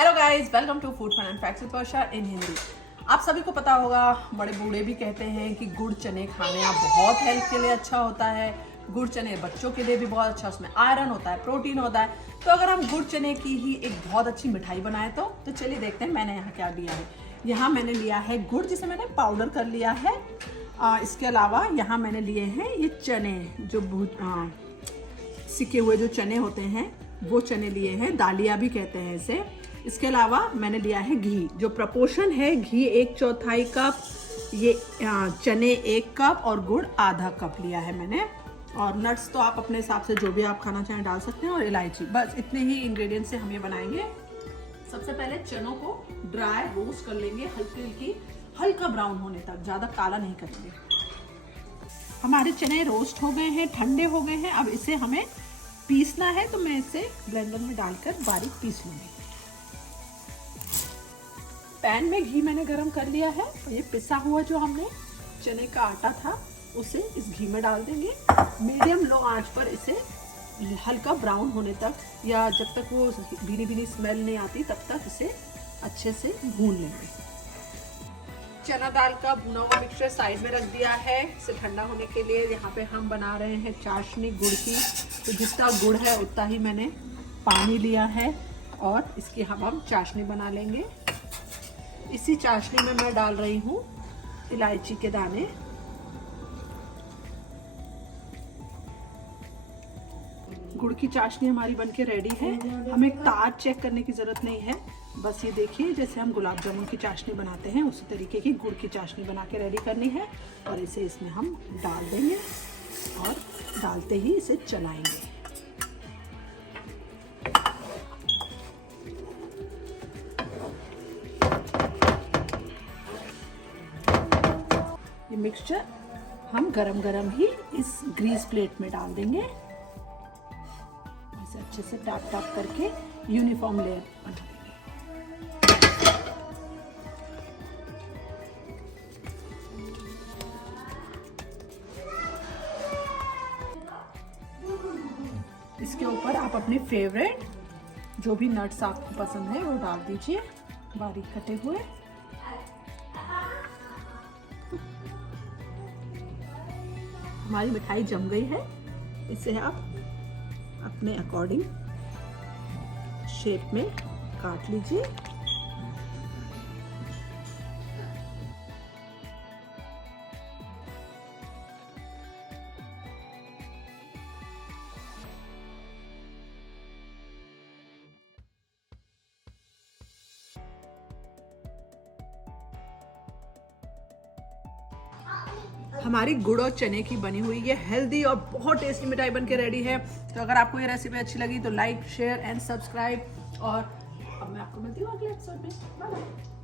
Hello guys, welcome to food fun and facts with Varsha in Hindi. आप सभी को पता होगा, बड़े बूढ़े भी कहते हैं कि गुड़ चने खाने आप बहुत हेल्थ के लिए अच्छा होता है। गुड़ चने बच्चों के लिए भी बहुत अच्छा, उसमें आयरन होता है, प्रोटीन होता है। तो अगर हम गुड़ चने की ही एक बहुत अच्छी मिठाई बनाए तो चलिए देखते हैं मैंने यहाँ क्या लिया है। यहाँ मैंने लिया है गुड़, जिसे मैंने पाउडर कर लिया है। इसके अलावा यहाँ मैंने लिए हैं ये चने, जो सिके हुए जो चने होते हैं वो चने लिए हैं, दालिया भी कहते हैं इसे। इसके अलावा मैंने लिया है घी, जो प्रपोर्शन है घी 1/4 कप, ये चने 1 कप और गुड़ आधा कप लिया है मैंने। और नट्स तो आप अपने हिसाब से जो भी आप खाना चाहें डाल सकते हैं, और इलायची, बस इतने ही इंग्रेडिएंट से हम ये बनाएंगे। सबसे पहले चनों को ड्राई रोस्ट कर लेंगे, हल्का ब्राउन होने तक, ज़्यादा काला नहीं करेंगे। हमारे चने रोस्ट हो गए हैं, ठंडे हो गए हैं। अब इसे हमें पीसना है, तो मैं इसे ब्लेंडर में डालकर बारीक पीस लूँगी। पैन में घी मैंने गरम कर लिया है, और ये पिसा हुआ जो हमने चने का आटा था उसे इस घी में डाल देंगे। मीडियम लो आंच पर इसे हल्का ब्राउन होने तक, या जब तक वो भीनी भीनी स्मेल नहीं आती तब तक इसे अच्छे से भून लेंगे। चना दाल का भुना हुआ मिक्सचर साइड में रख दिया है इसे ठंडा होने के लिए। यहाँ पे हम बना रहे हैं चाशनी गुड़ की, तो जितना गुड़ है उतना ही मैंने पानी लिया है, और इसकी हम चाशनी बना लेंगे। इसी चाशनी में मैं डाल रही हूँ इलायची के दाने। गुड़ की चाशनी हमारी बनके रेडी है। हमें तार चेक करने की ज़रूरत नहीं है, बस ये देखिए जैसे हम गुलाब जामुन की चाशनी बनाते हैं उसी तरीके की गुड़ की चाशनी बना के रेडी करनी है। और इसे इसमें हम डाल देंगे और डालते ही इसे चलाएंगे। ये मिक्सचर हम गरम गरम ही इस ग्रीस प्लेट में डाल देंगे। इसे अच्छे से टैप करके यूनिफॉर्म लेयर बना देंगे। इसके ऊपर आप अपने फेवरेट जो भी नट्स आपको पसंद है वो डाल दीजिए, बारीक कटे हुए। हमारी मिठाई जम गई है, इसे आप अपने अकॉर्डिंग शेप में काट लीजिए। हमारी गुड़ और चने की बनी हुई ये हेल्दी और बहुत टेस्टी मिठाई बनके रेडी है। तो अगर आपको ये रेसिपी अच्छी लगी तो लाइक, शेयर एंड सब्सक्राइब। और अब मैं आपको मिलती हूँ अगले एपिसोड में। Bye bye.